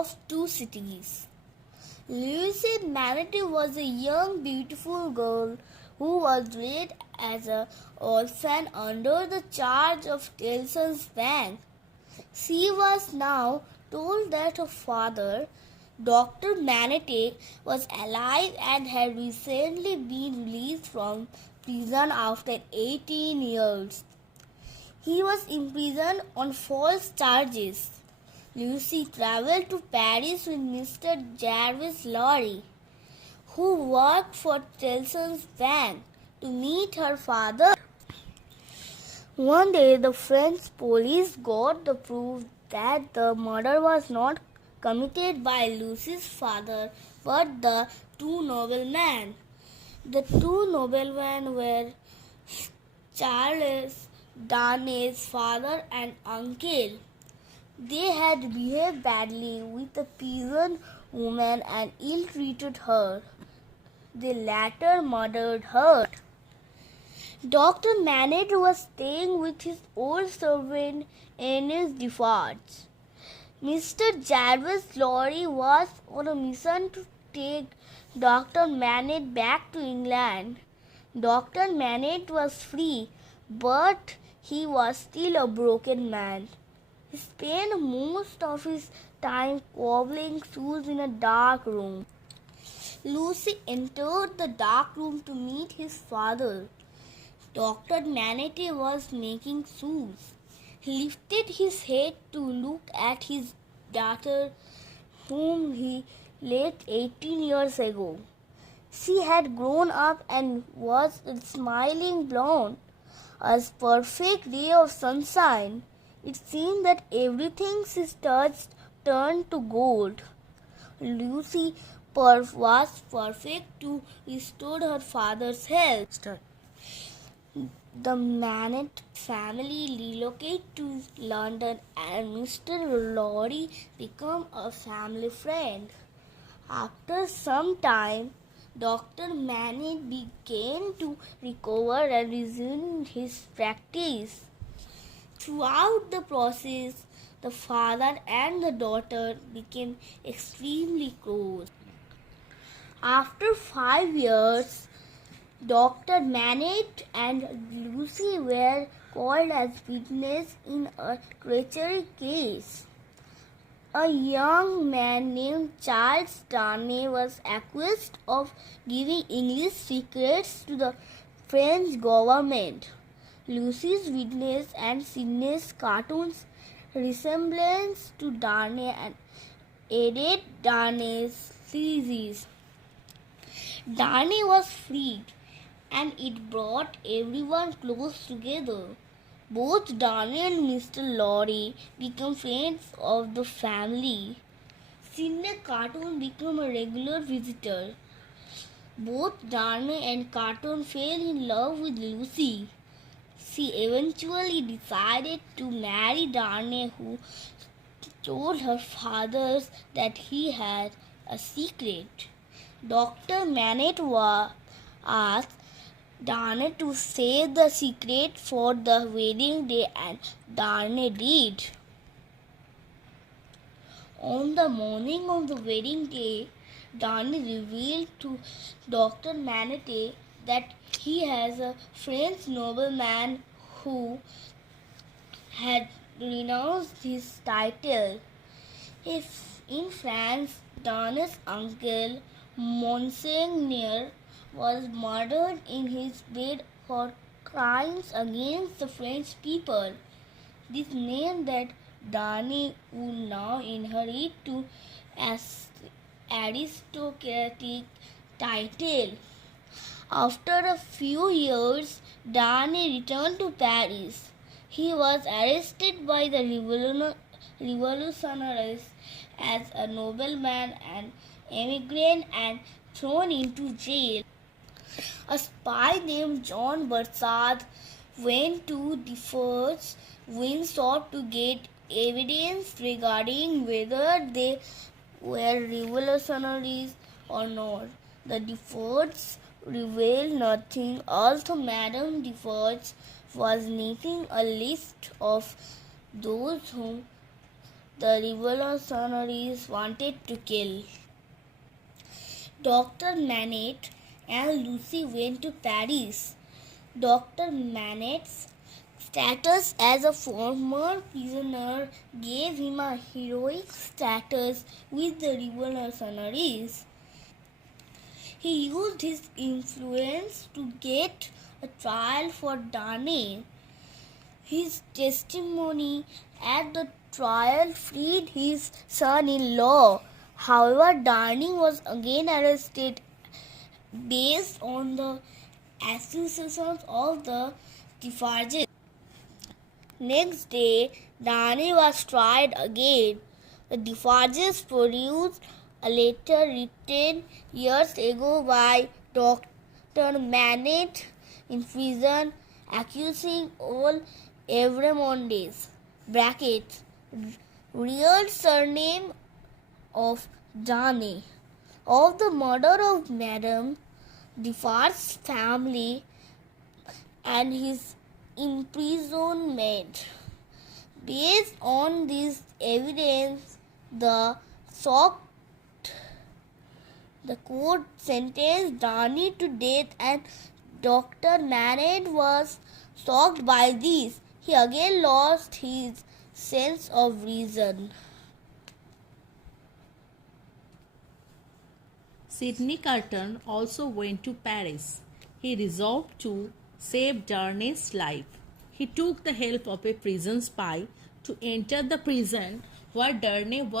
of two cities. Lucy Manatee was a young, beautiful girl who was raised as an orphan under the charge of Tellson's Bank. She was now told that her father, Dr. Manatee, was alive and had recently been released from prison after 18 years. He was imprisoned on false charges. Lucy traveled to Paris with Mr. Jarvis Lorry, who worked for Tellson's Bank, to meet her father. One day, the French police got the proof that the murder was not committed by Lucy's father but the two noblemen. The two noblemen were Charles Darnay's father and uncle. They had behaved badly with a peasant woman and ill-treated her. The latter murdered her. Dr. Manatee was staying with his old servant Ernest Defarge. Mr. Jarvis Lorry was on a mission to take Dr. Manatee back to England. Dr. Manatee was free, but he was still a broken man. He spent most of his time cobbling shoes in a dark room. Lucy entered the dark room to meet his father. Dr. Manatee was making shoes. He lifted his head to look at his daughter, whom he left 18 years ago. She had grown up and was a smiling blonde, a perfect ray of sunshine. It seemed that everything she touched turned to gold. Lucy was perfect to restore her father's health. The Manatee family relocated to London and Mr. Lorry became a family friend. After some time, Dr. Manatee began to recover and resumed his practice. Throughout the process, the father and the daughter became extremely close. After 5 years, Dr. Manatee and Lucy were called as witnesses in a treachery case. A young man named Charles Darnay was accused of giving English secrets to the French government. Lucy's witness and Sydney's cartoons resemblance to Darnay and aided Darnay's thesis. Darnay was freed, and it brought everyone close together. Both Darnay and Mr. Lorry became friends of the family. Sydney Cartoon became a regular visitor. Both Darnay and Cartoon fell in love with Lucy. She eventually decided to marry Darnay, who told her father that he had a secret. Dr. Manatee asked Darnay to save the secret for the wedding day, and Darnay did. On the morning of the wedding day, Darnay revealed to Dr. Manatee that he has a French nobleman who had renounced his title. If in France, Darnay's uncle, Monseigneur, was murdered in his bed for crimes against the French people. This meant that Darnay would now inherit to aristocratic title. After a few years, Darnay returned to Paris. He was arrested by the revolutionaries as a nobleman and emigrant and thrown into jail. A spy named John Burchard went to Defarge's Windsor to get evidence regarding whether they were revolutionaries or not. The Defarges revealed nothing, although Madame Defarge was making a list of those whom the revolutionaries wanted to kill. Dr. Manet and Lucy went to Paris. Dr. Manet's status as a former prisoner gave him a heroic status with the revolutionaries. He used his influence to get a trial for Darnay. His testimony at the trial freed his son-in-law. However, Darnay was again arrested based on the accusations of the Defarges. Next day, Darnay was tried again. The Defarges produced a letter written years ago by Dr. Manet in prison, accusing all Evremondes (real surname of Darnay) of the murder of Madame Defarge's family and his imprisonment. Based on this evidence, the court sentenced Darnay to death, and Dr. Manet was shocked by this. He again lost his sense of reason. Sidney Carton also went to Paris. He resolved to save Darnay's life. He took the help of a prison spy to enter the prison where Darnay was